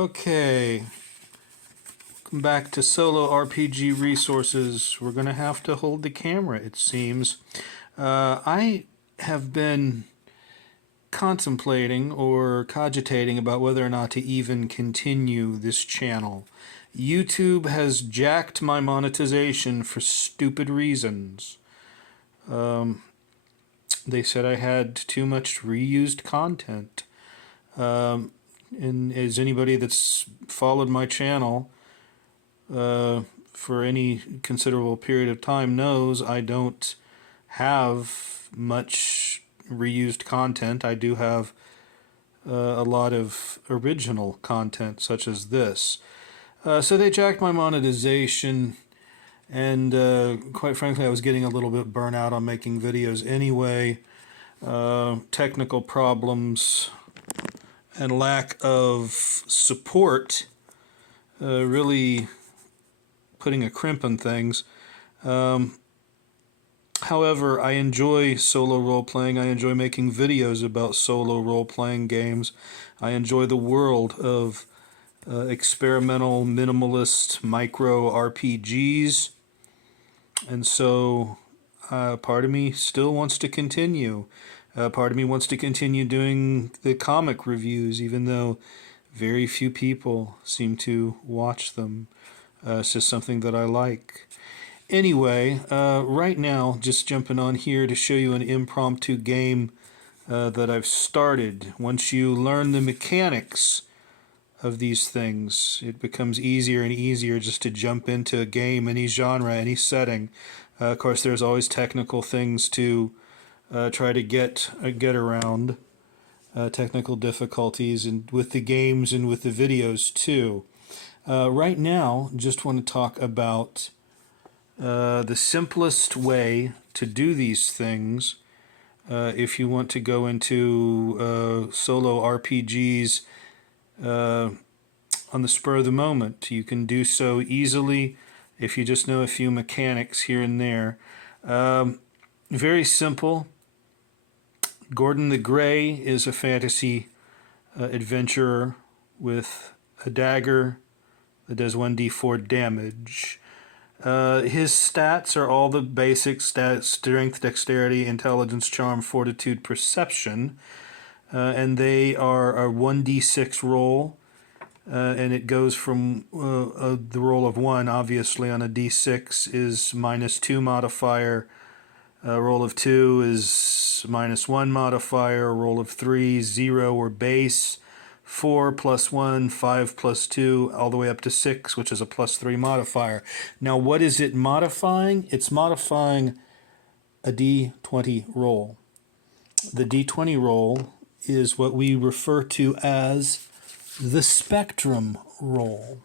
Okay, welcome back to Solo RPG Resources. We're going to have to hold the camera, it seems. I have been contemplating or cogitating about whether or not to even continue this channel. YouTube has jacked my monetization for stupid reasons. They said I had too much reused content. And as anybody that's followed my channel for any considerable period of time knows, I don't have much reused content. I do have a lot of original content, such as this. So they jacked my monetization, and quite frankly, I was getting a little bit burnt out on making videos anyway. Technical problems and lack of support really putting a crimp on things. However, I enjoy solo role-playing. I enjoy making videos about solo role-playing games. I enjoy the world of experimental, minimalist, micro RPGs. And so part of me still wants to continue. Part of me wants to continue doing the comic reviews, even though very few people seem to watch them. It's just something that I like. Anyway, right now, just jumping on here to show you an impromptu game that I've started. Once you learn the mechanics of these things, it becomes easier and easier just to jump into a game, any genre, any setting. Of course, there's always technical things to try to get around, technical difficulties, and with the games and with the videos too. Right now, just want to talk about the simplest way to do these things if you want to go into solo RPGs on the spur of the moment. You can do so easily if you just know a few mechanics here and there. Very simple. Gordon the Grey is a fantasy adventurer with a dagger that does 1d4 damage. His stats are all the basic stats: strength, dexterity, intelligence, charm, fortitude, perception. And they are a 1d6 roll. And it goes from the roll of 1, obviously, on a d6 is -2 modifier. A roll of 2 is -1 modifier. A roll of 3, 0 or base. 4 + 1, 5 + 2, all the way up to 6, which is a +3 modifier. Now, what is it modifying? It's modifying a d20 roll. The d20 roll is what we refer to as the spectrum roll.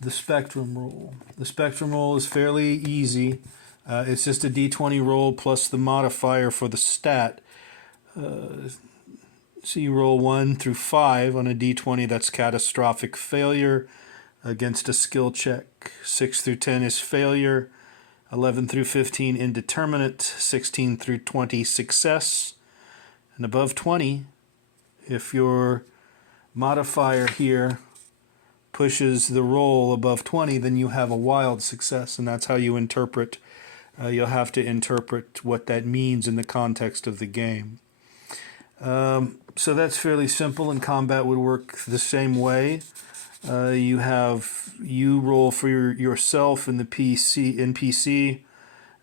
The spectrum roll. The spectrum roll is fairly easy. It's just a d20 roll plus the modifier for the stat. So you roll 1 through 5 on a d20, that's catastrophic failure against a skill check. 6 through 10 is failure. 11 through 15 indeterminate. 16 through 20 success. And above 20, if your modifier here pushes the roll above 20, then you have a wild success, and that's how you interpret. You'll have to interpret what that means in the context of the game. So that's fairly simple, and combat would work the same way. You roll for yourself in the NPC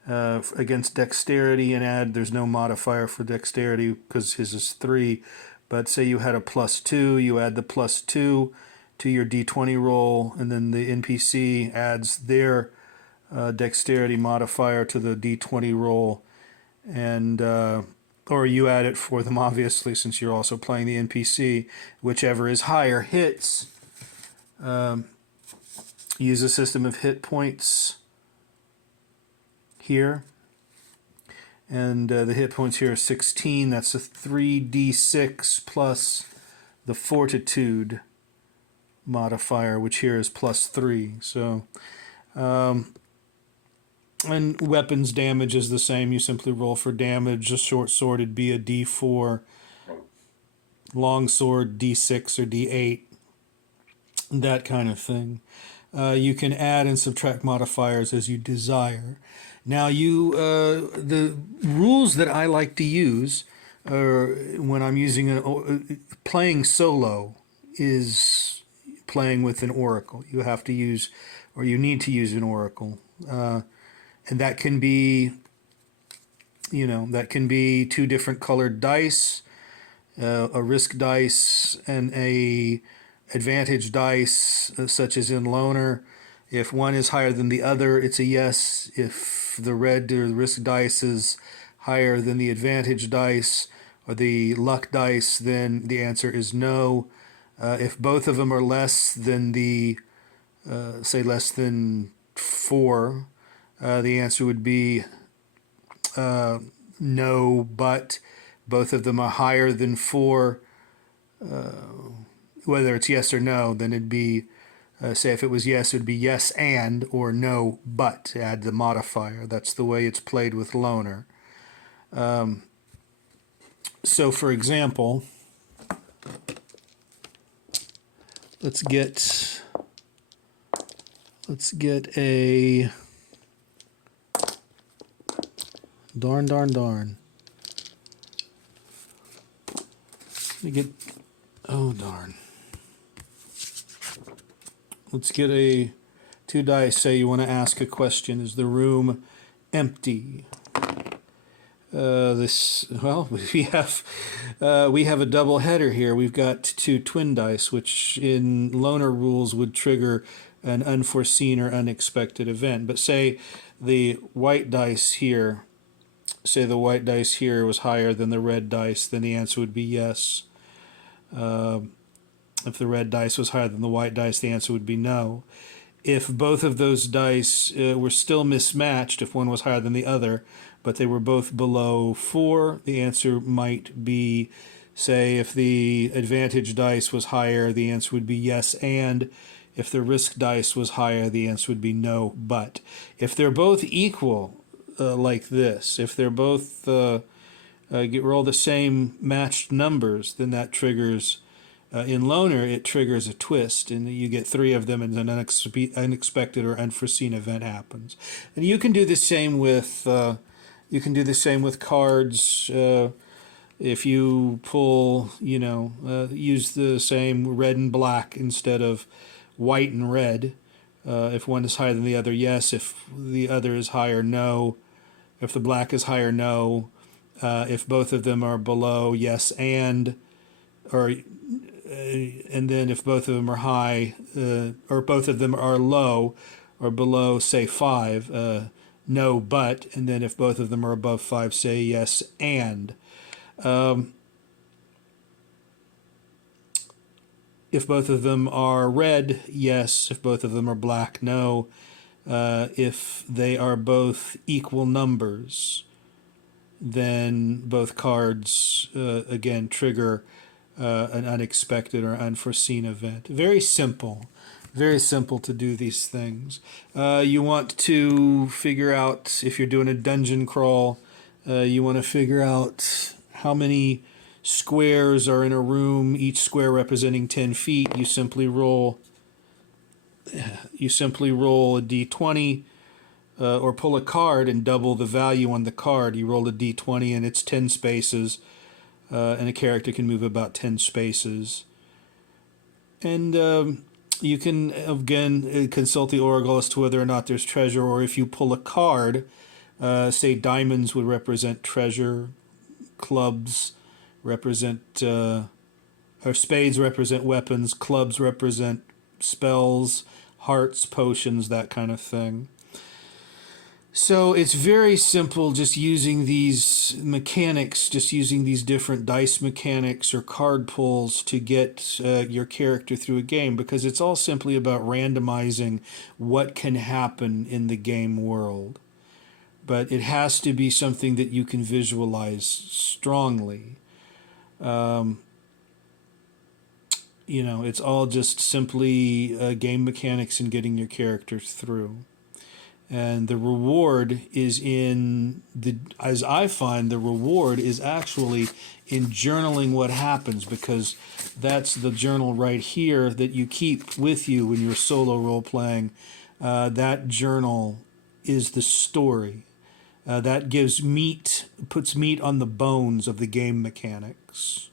against dexterity, and there's no modifier for dexterity because his is 3. But say you had a +2, you add the +2 to your d20 roll, and then the NPC adds their dexterity modifier to the d20 roll, and or you add it for them, obviously, since you're also playing the NPC. Whichever is higher hits. Use a system of hit points here. And the hit points here are 16. That's a 3d6 plus the fortitude modifier, which here is +3. So, and weapons damage is the same. You simply roll for damage. A short sword would be a d4. Long sword, d6 or d8. that kind of thing. You can add and subtract modifiers as you desire. Now, the rules that I like to use when I'm playing solo is playing with an oracle. You have to use, or you need to use an oracle, and that can be, two different colored dice, a risk dice and a advantage dice, such as in Loner. If one is higher than the other, it's a yes. If the red or the risk dice is higher than the advantage dice or the luck dice, then the answer is no. If both of them are less than less than 4, the answer would be no, but both of them are higher than 4, whether it's yes or no, then it'd be, say if it was yes, it would be yes and, or no but, add the modifier. That's the way it's played with Loner. So for example, let's get a darn. Oh darn. Let's get a 2 dice. Say you want to ask a question. Is the room empty? We have a double header here. We've got 2 twin dice, which in Loner rules would trigger an unforeseen or unexpected event. But say the white dice here was higher than the red dice, then the answer would be yes. If the red dice was higher than the white dice, the answer would be no. If both of those dice were still mismatched, if one was higher than the other, but they were both below 4, the answer might be, say, if the advantage dice was higher, the answer would be yes and. If the risk dice was higher, the answer would be no but. If they're both equal, like this, if they're both roll the same matched numbers, then that triggers, in Loner, it triggers a twist, and you get 3 of them, and an unexpected or unforeseen event happens. And you can do the same with cards. If you pull, use the same red and black instead of white and red. If one is higher than the other, yes. If the other is higher, no. If the black is higher, no. If both of them are below, yes and then if both of them are high, or both of them are low or below, say 5, no but, and then if both of them are above 5, say yes and. If both of them are red, yes. If both of them are black, no. If they are both equal numbers, then both cards, again, trigger an unexpected or unforeseen event. Very simple to do these things. You want to figure out, if you're doing a dungeon crawl, you want to figure out how many squares are in a room, each square representing 10 feet. You simply roll a d20, or pull a card and double the value on the card. You roll a d20 and it's 10 spaces, and a character can move about 10 spaces. And you can, again, consult the oracle as to whether or not there's treasure, or if you pull a card, say diamonds would represent treasure, clubs represent, or spades represent weapons, clubs represent spells, hearts, potions, that kind of thing. So it's very simple, just using these mechanics, just using these different dice mechanics or card pulls to get your character through a game, because it's all simply about randomizing what can happen in the game world. But it has to be something that you can visualize strongly. It's all just simply game mechanics and getting your characters through. And the reward is in the, as I find, the reward is actually in journaling what happens, because that's the journal right here that you keep with you when you're solo role playing. That journal is the story. That gives meat, puts meat on the bones of the game mechanics.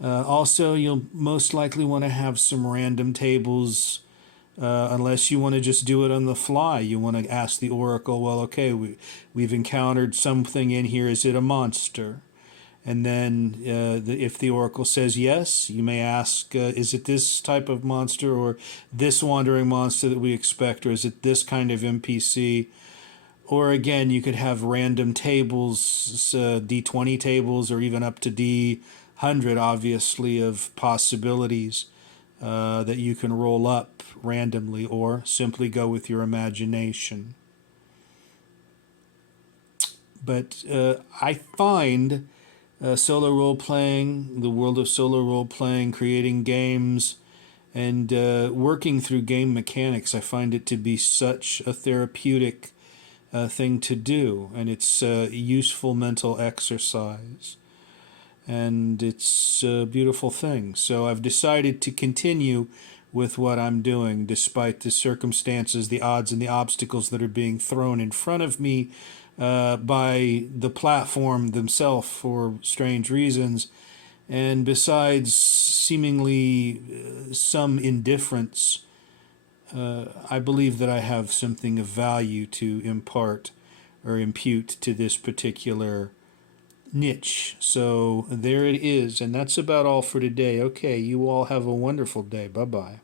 Also, you'll most likely want to have some random tables, unless you want to just do it on the fly. You want to ask the oracle, well, okay, we've encountered something in here. Is it a monster? And then if the oracle says yes, you may ask, is it this type of monster, or this wandering monster that we expect, or is it this kind of NPC? Or again, you could have random tables, D20 tables, or even up to D100, obviously, of possibilities that you can roll up randomly, or simply go with your imagination. But I find solo role playing, the world of solo role playing, creating games, and working through game mechanics, I find it to be such a therapeutic thing to do, and it's a useful mental exercise, and it's a beautiful thing. So I've decided to continue with what I'm doing, despite the circumstances, the odds, and the obstacles that are being thrown in front of me by the platform themselves for strange reasons, and besides seemingly some indifference. I believe that I have something of value to impart or impute to this particular niche. So there it is, and that's about all for today. Okay, you all have a wonderful day. Bye-bye.